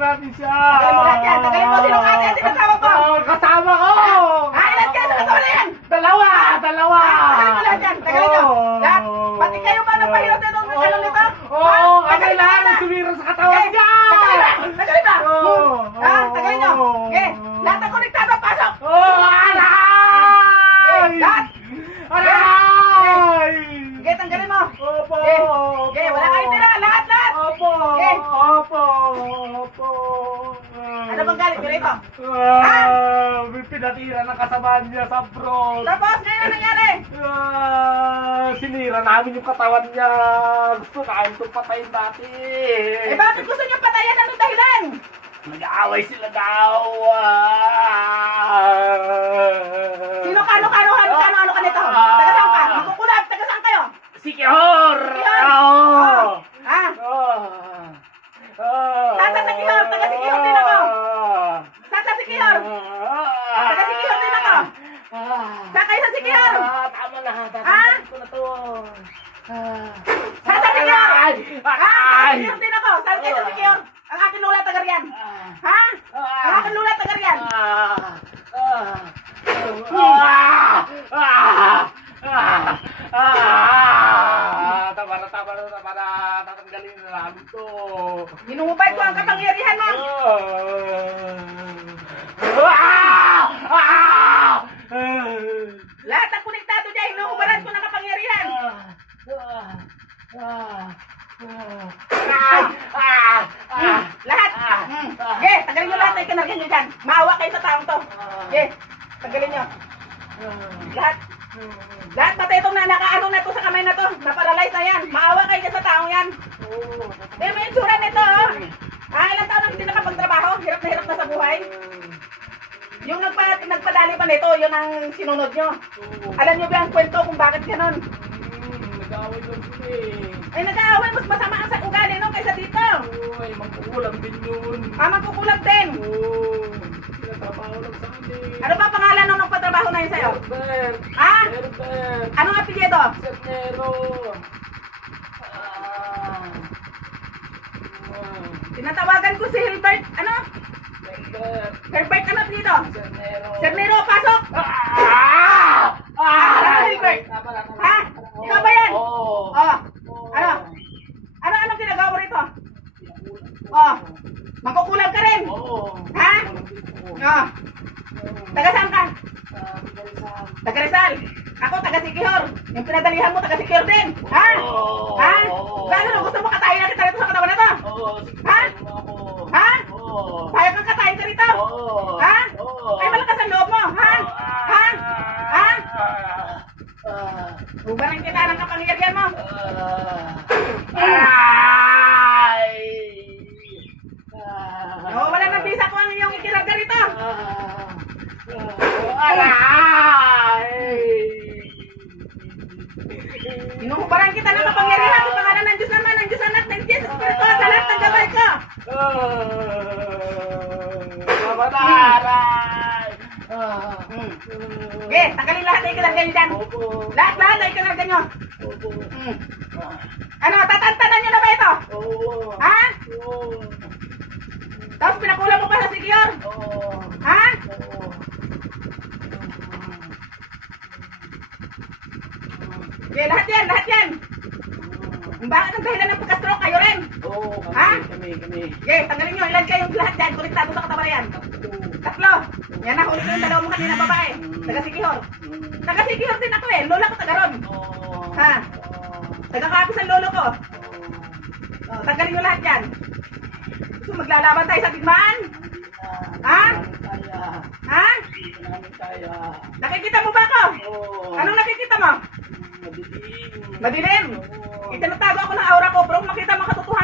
natin siya. Tagalin mo lahat yan. Tagalin mo. Sinong ate ang tinatawag ko? Kasama ko! Ilan kayo sa katawan na yan? Dalawa! Tagalin mo lahat yan. Tagalin nyo. Lahat. Pati kayo ba nagpahirap na itong channel nito? Oo! Kami lang sumira sa katawan niya! Tagalin ba? Tagalin nyo. Lahat ng konektado, pasok! Aray! Lahat! Aray! Tanggalin mo. Opo! Wala kayo tira. Lahat. Opo! Opo! Ano bang galit nyo rito? May pinatira ng kasamaan niya sa abroad. Tapos, ngayon ang nangyari? Sinira namin yung katawan niya. Gusto namin itong patayin dati. Bakit gusto nyo patayan? Anong dahilan? Nag-aaway sila daw. Sino ka? Ano ka nito? Taga saan ka? Magkukulab. Taga saan kayo? Sikihor! Saan sa Sikihor? Taga Sikihor din ako. Saan sa Sikihor? Taga Sikihor din ako. Saan kayo sa Sikihor? Tama na. Saan sa Sikihor? Taga Sikihor din ako. Saan kayo sa Sikihor? Ang aking lula taga riyan. Ang aking lula taga riyan. Tama na. Tatanggalin na namin to. Hinungubay ko ang kapangyarihan mo. Lahat ng konektado dyan, hinuhubaran ko ng kapangyarihan. Lahat. Tagalin nyo lahat na ikanargan nyo dyan. Maawa kayo sa taong to. Tagalin nyo. Lahat pati itong nakaano na to sa kamay na to. Naparalyze na yan. Maawa kayo dyan sa taong yan. May itsura nito. Ilang taon na hindi nakapagtrabaho. Hirap na sa buhay. Yung nagpadali pa nito, yun ang sinunod nyo. Alam nyo ba ang kwento kung bakit ganon? Nag-aaway lang sila eh. Ay, nag-aaway. Mas masama ang sa ugali no kaysa dito. Ay, magkukulang din yun. Magkukulang din. Sinatrabaho lang sa amin. Ano ba pangalan nung nagpatrabaho na yun sa'yo? Herbert. Herbert. Anong apelyido? Sernero. Tinatawagan ko si Hilbert. Ano? Herbert, ano apelyido? Sernero, pasok! Ano Hilbert? Ikaw ba yan? Oo. Ano? Anong ginagawa mo rito? Magkukulang ka rin? Oo. Taga saan ka? Taga Rizal. Ako taga Sikihor. Yung pinadalihan mo taga Sikihor din. Gano'n? Gusto mo katayin na kita rito sa katawan na to? Payag kang katayin ka rito? Ay malakas ang loob mo? Ubaran kita ng kapangyarihan mo. Wala ng visa ko ang iyong ikinarga rito. Inuhubaran kita ng kapangyarihan sa pangalan ng Diyos Ama, ng Diyos Anak, ng Diyos Espiritu sa lahat ng gabay ko. Tanggalin lahat na ikinarga nyo dyan. Lahat na ikinarga nyo. Ano, tatantanan nyo na ba ito? Tapos pinakulang mo pa sa Sikihor? Lahat yan. Bakit ang dahilan ng pagka-stroke kayo rin? Kami. Tanggalin nyo, ilan kayong lahat dyan, konektado sa katawan na yan? 3. Yan nahuli ko yung dalawa mo kanina babae. Taga Sikihor. Taga Sikihor din ako eh, lola ko taga ron. Taga Kapis ang lolo ko. Tanggalin nyo lahat yan. Gusto maglalaban tayo sa tigmaan? Nakikita mo ba ako? Anong nakikita mo? Madilim. Itinatago ako ng aura ko, pero makita mo katotohanan.